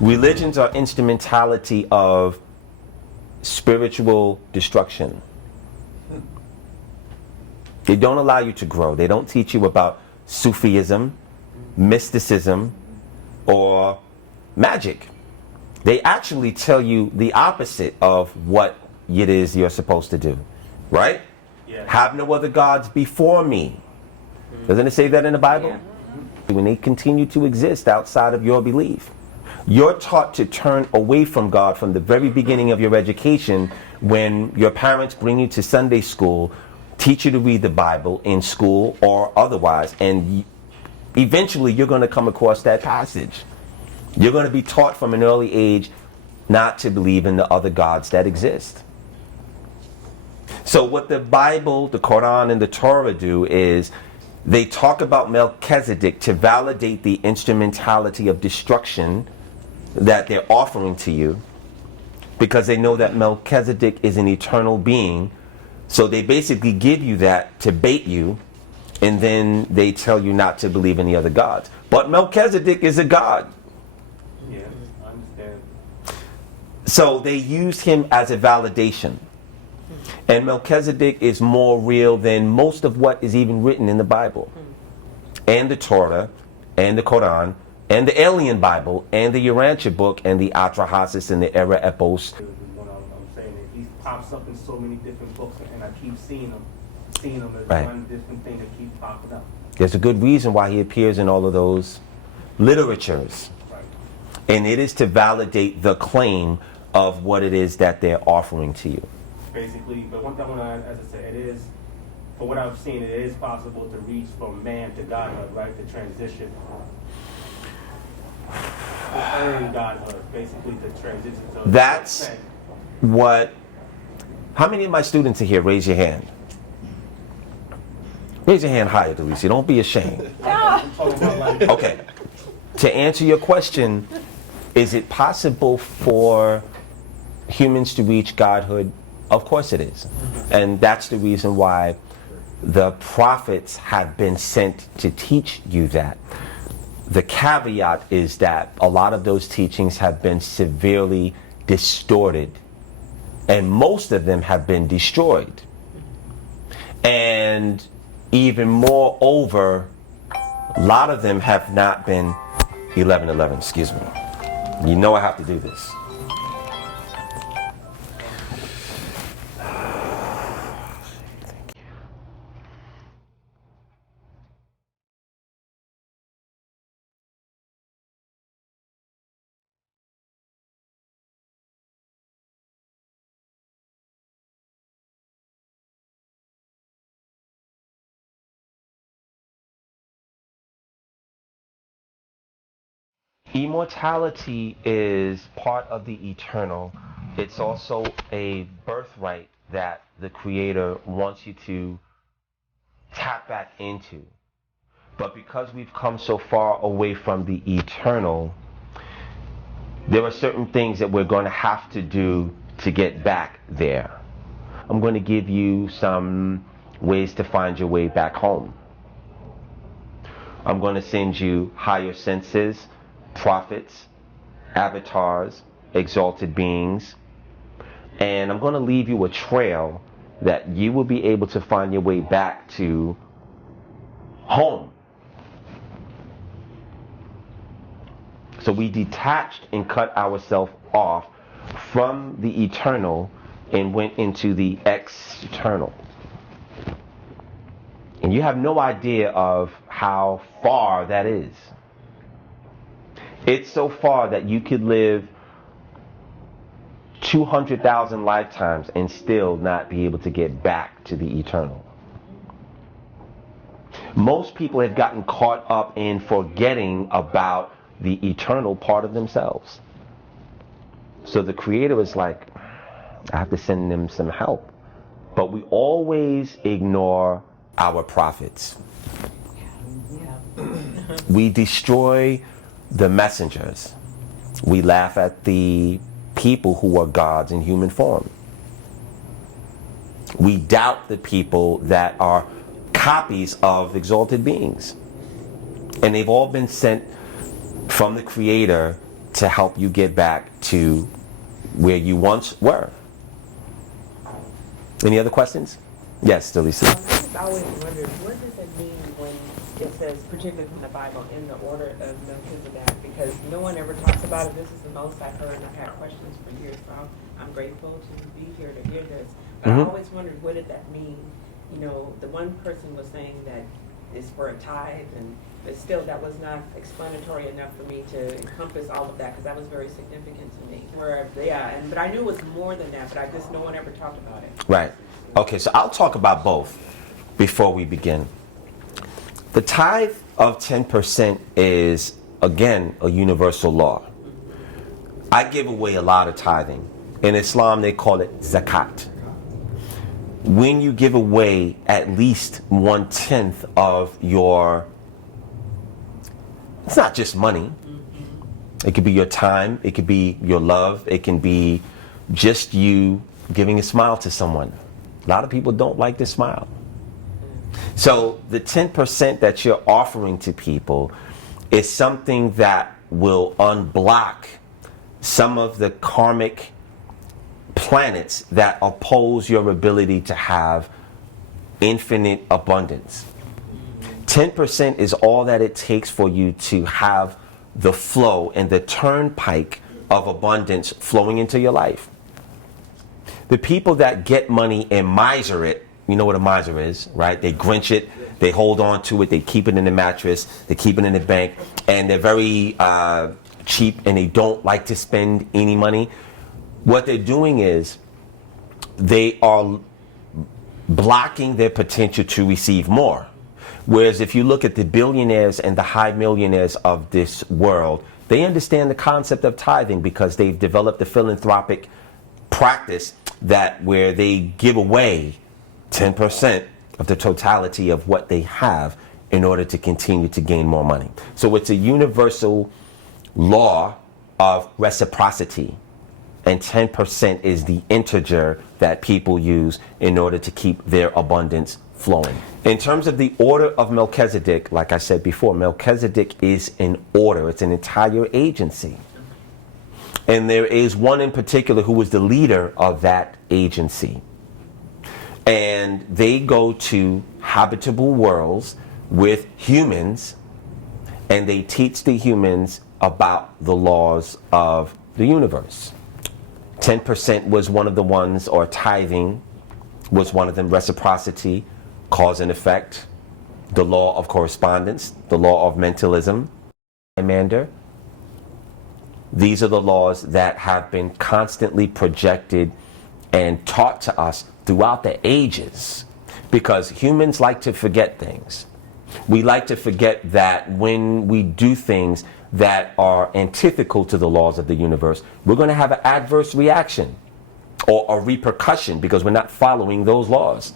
Religions are instrumentality of spiritual destruction. They don't allow you to grow. They don't teach you about Sufism, mysticism, or magic. They actually tell you the opposite of what it is you're supposed to do. Right? Yeah. Have no other gods before me. Doesn't it say that in the Bible? Yeah. When they continue to exist outside of your belief. You're taught to turn away from God from the very beginning of your education, when your parents bring you to Sunday school, teach you to read the Bible in school or otherwise, and eventually you're going to come across that passage. You're going to be taught from an early age not to believe in the other gods that exist. So what the Bible, the Quran, and the Torah do is they talk about Melchizedek to validate the instrumentality of destruction that they're offering to you, because they know that Melchizedek is an eternal being. So they basically give you that to bait you, and then they tell you not to believe in the other gods. But Melchizedek is a god. Yeah, I understand. So they used him as a validation. And Melchizedek is more real than most of what is even written in the Bible, and the Torah, and the Quran, and the Alien Bible, and the Urantia book, and the Atrahasis, and the Era Epos. I'm saying that he pops up in so many different books, and I keep seeing him as Right. one different thing that keeps popping up. There's a good reason why he appears in all of those literatures. Right. And it is to validate the claim of what it is that they're offering to you. Basically, but one thing, as I said, it is, from what I've seen, it is possible to reach from man to godhood, right? The transition. To earn godhood, basically the transition. So That's what... How many of my students are here? Raise your hand. Raise your hand higher, Delisi. Don't be ashamed. I'm talking about like, Okay. To answer your question, is it possible for humans to reach godhood? Of course it is. And that's the reason why the prophets have been sent to teach you that. The caveat is that a lot of those teachings have been severely distorted, and most of them have been destroyed. And even moreover, a lot of them have not been 11:11, excuse me. You know I have to do this. Immortality is part of the eternal. It's also a birthright that the Creator wants you to tap back into. But because we've come so far away from the eternal, there are certain things that we're going to have to do to get back there. I'm going to give you some ways to find your way back home. I'm going to send you higher senses, prophets, avatars, exalted beings, and I'm going to leave you a trail that you will be able to find your way back to home. So we detached and cut ourselves off from the eternal and went into the external. And you have no idea of how far that is. It's so far that you could live 200,000 lifetimes and still not be able to get back to the eternal. Most people have gotten caught up in forgetting about the eternal part of themselves. So the Creator is like, I have to send them some help. But we always ignore our prophets. We destroy the messengers. We laugh at the people who are gods in human form. We doubt the people that are copies of exalted beings. And they've all been sent from the Creator to help you get back to where you once were. Any other questions? Yes, Delisa. I just always wondered, what does it mean when it says, particularly from the Bible, in the order of Melchizedek? Because no one ever talks about it. This is the most I've heard, and I've had questions for years. So I'm grateful to be here to hear this. But I always wondered, what did that mean? You know, the one person was saying that it's for a tithe, but still that was not explanatory enough for me to encompass all of that, because that was very significant to me. But I knew it was more than that, but no one ever talked about it. Right. Okay, so I'll talk about both before we begin. The tithe of 10% is, again, a universal law. I give away a lot of tithing. In Islam, they call it zakat. When you give away at least 1/10 of your, it's not just money. It could be your time, it could be your love, it can be just you giving a smile to someone. A lot of people don't like to smile. So the 10% that you're offering to people is something that will unblock some of the karmic planets that oppose your ability to have infinite abundance. 10% is all that it takes for you to have the flow and the turnpike of abundance flowing into your life. The people that get money and miser it, you know what a miser is, right? They grinch it, they hold on to it, they keep it in the mattress, they keep it in the bank, and they're very cheap and they don't like to spend any money. What they're doing is they are blocking their potential to receive more. Whereas if you look at the billionaires and the high millionaires of this world, they understand the concept of tithing because they've developed a philanthropic practice that where they give away 10% of the totality of what they have in order to continue to gain more money. So it's a universal law of reciprocity, and 10% is the integer that people use in order to keep their abundance flowing. In terms of the order of Melchizedek, like I said before, Melchizedek is an order. It's an entire agency. And there is one in particular who was the leader of that agency. And they go to habitable worlds with humans, and they teach the humans about the laws of the universe. 10% was one of the ones, or tithing was one of them, reciprocity, cause and effect, the law of correspondence, the law of mentalism, Amander. These are the laws that have been constantly projected and taught to us throughout the ages, because humans like to forget things. We like to forget that when we do things that are antithetical to the laws of the universe, we're going to have an adverse reaction or a repercussion because we're not following those laws.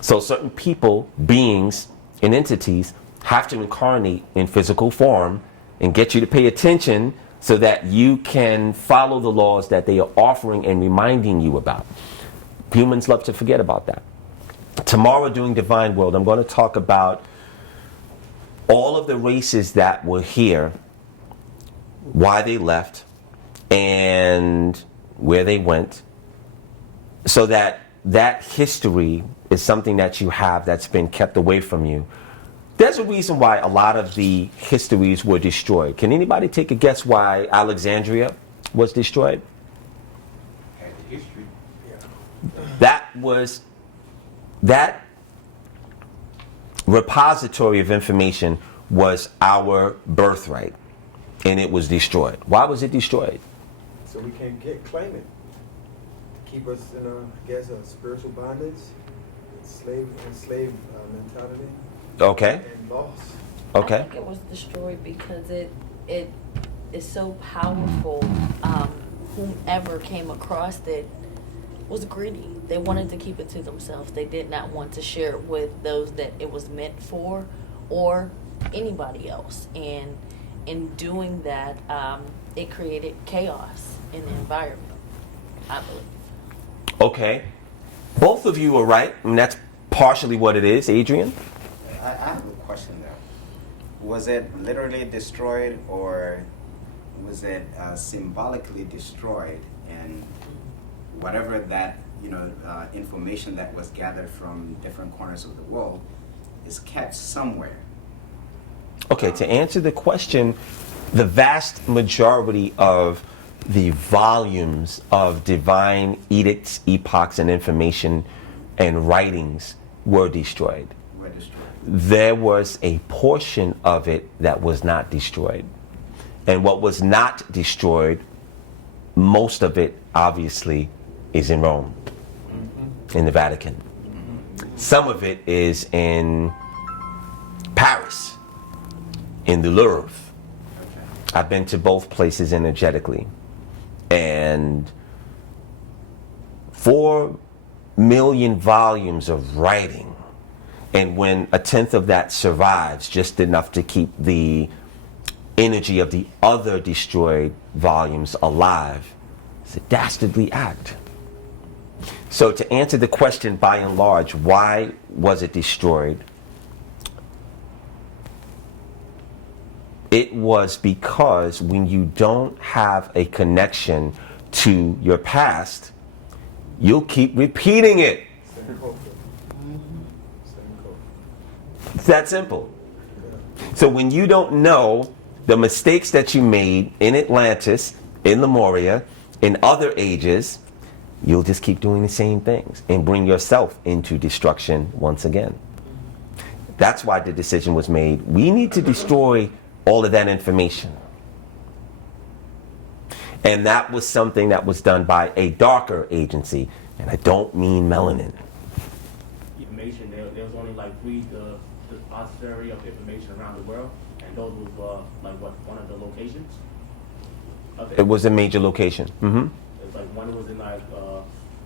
So certain people, beings, and entities have to incarnate in physical form and get you to pay attention so that you can follow the laws that they are offering and reminding you about. Humans love to forget about that. Tomorrow during Divine World, I'm going to talk about all of the races that were here, why they left, and where they went, so that that history is something that you have that's been kept away from you. There's a reason why a lot of the histories were destroyed. Can anybody take a guess why Alexandria was destroyed? History. That repository of information was our birthright, and it was destroyed. Why was it destroyed? So we can claim it. Keep us in a spiritual bondage, enslaved mentality. Okay. And lost. Okay. I think it was destroyed because it is so powerful. Whomever came across it was greedy. They wanted to keep it to themselves. They did not want to share it with those that it was meant for or anybody else. And in doing that, it created chaos in the environment, I believe. Okay. Both of you are right. I mean, that's partially what it is. Adrian? I have a question there. Was it literally destroyed, or was it symbolically destroyed, and whatever that information that was gathered from different corners of the world is kept somewhere. Okay, to answer the question, the vast majority of the volumes of divine edicts, epochs, and information and writings were destroyed. There was a portion of it that was not destroyed. And what was not destroyed, most of it obviously is in Rome, in the Vatican. Some of it is in Paris, in the Louvre. I've been to both places energetically. And 4 million volumes of writing. And when a tenth of that survives, just enough to keep the energy of the other destroyed volumes alive, it's a dastardly act. So to answer the question, by and large, why was it destroyed? It was because when you don't have a connection to your past, you'll keep repeating it. It's that simple. So when you don't know the mistakes that you made in Atlantis, in Lemuria, in other ages, you'll just keep doing the same things and bring yourself into destruction once again. That's why the decision was made. We need to destroy all of that information. And that was something that was done by a darker agency. And I don't mean melanin. Information, there was only like 3 depository of information around the world, and those was like what, one of the locations? Okay. It was a major location. Mm-hmm. It's like one was in like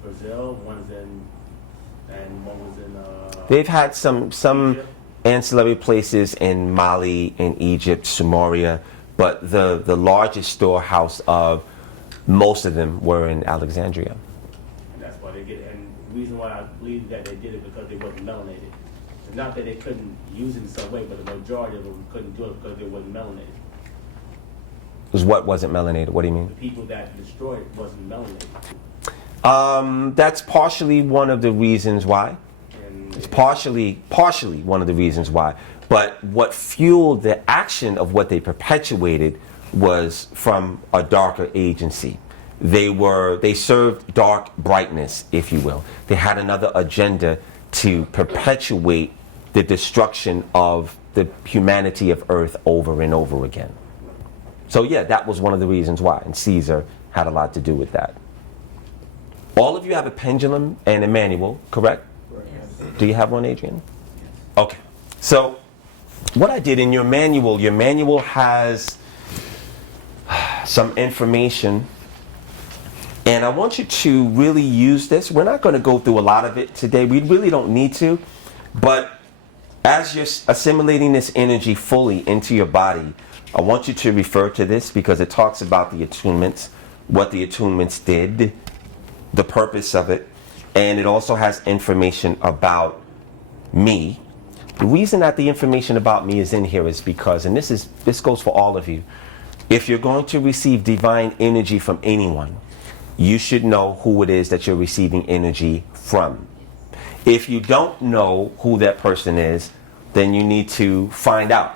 Brazil, one was in, and one was in They've had some Egypt. ancillary places in Mali, in Egypt, Somalia, but the largest storehouse of most of them were in Alexandria. And that's why they did it. And the reason why I believe that they did it because they wasn't melanated. It's not that they couldn't use it in some way, but the majority of them couldn't do it because they wasn't melanated. Because what wasn't melanated? What do you mean? The people that destroyed it wasn't melanated. That's partially one of the reasons why. And It's partially one of the reasons why. But what fueled the action of what they perpetuated was from a darker agency. They served dark brightness, if you will. They had another agenda to perpetuate the destruction of the humanity of Earth over and over again. So yeah, that was one of the reasons why. And Caesar had a lot to do with that. All of you have a pendulum and a manual, correct? Yes. Do you have one, Adrian? Okay. So what I did in your manual has some information, and I want you to really use this. We're not going to go through a lot of it today. We really don't need to. But as you're assimilating this energy fully into your body, I want you to refer to this because it talks about the attunements, what the attunements did, the purpose of it, and it also has information about me. The reason that the information about me is in here is because, and this goes for all of you, if you're going to receive divine energy from anyone, you should know who it is that you're receiving energy from. If you don't know who that person is, then you need to find out.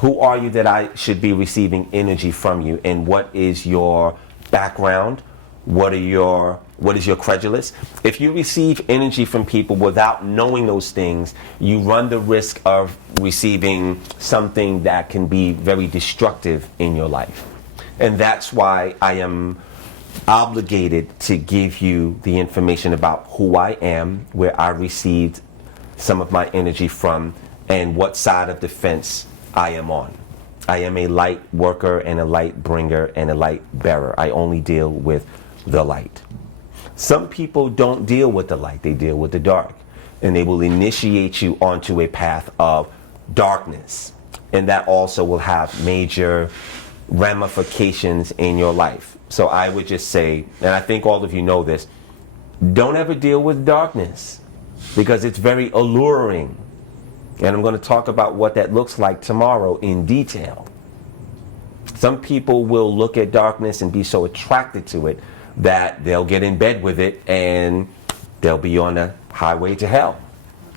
Who are you that I should be receiving energy from you, and what is your background? What is your credulous? If you receive energy from people without knowing those things, you run the risk of receiving something that can be very destructive in your life. And that's why I am obligated to give you the information about who I am, where I received some of my energy from, and what side of the fence I am on. I am a light worker and a light bringer and a light bearer. I only deal with the light. Some people don't deal with the light, they deal with the dark. And they will initiate you onto a path of darkness. And that also will have major ramifications in your life. So I would just say, and I think all of you know this, don't ever deal with darkness because it's very alluring. And I'm going to talk about what that looks like tomorrow in detail. Some people will look at darkness and be so attracted to it that they'll get in bed with it and they'll be on the highway to hell,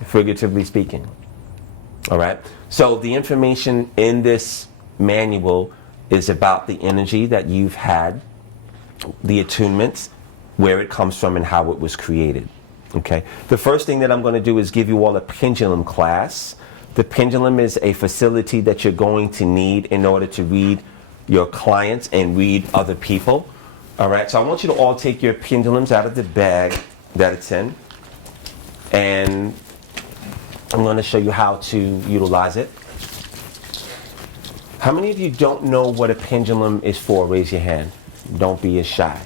figuratively speaking. All right. So the information in this manual is about the energy that you've had, the attunements, where it comes from, and how it was created. Okay. The first thing that I'm going to do is give you all a pendulum class. The pendulum is a facility that you're going to need in order to read your clients and read other people. All right. So I want you to all take your pendulums out of the bag that it's in, and I'm going to show you how to utilize it. How many of you don't know what a pendulum is for? Raise your hand. Don't be as shy.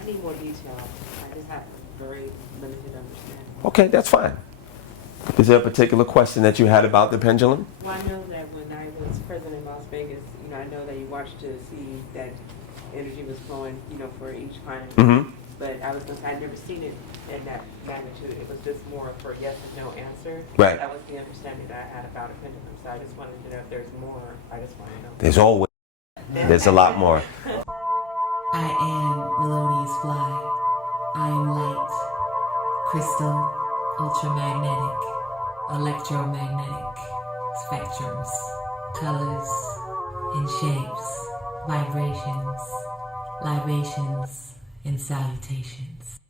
I need more detail. I just have very limited understanding. Okay, that's fine. Is there a particular question that you had about the pendulum? Well, I know that when I was present in Las Vegas, I know that you watched to see that energy was flowing, for each client. Mm-hmm. But I was going to say, I'd never seen it in that magnitude. It was just more for a yes and no answer. Right. That was the understanding that I had about a pendulum. So I just wanted to know if there's more. I just want to know. There's a lot more. I am melodious fly. I am light, crystal, ultramagnetic, electromagnetic, spectrums, colors, and shapes, vibrations, libations, and salutations.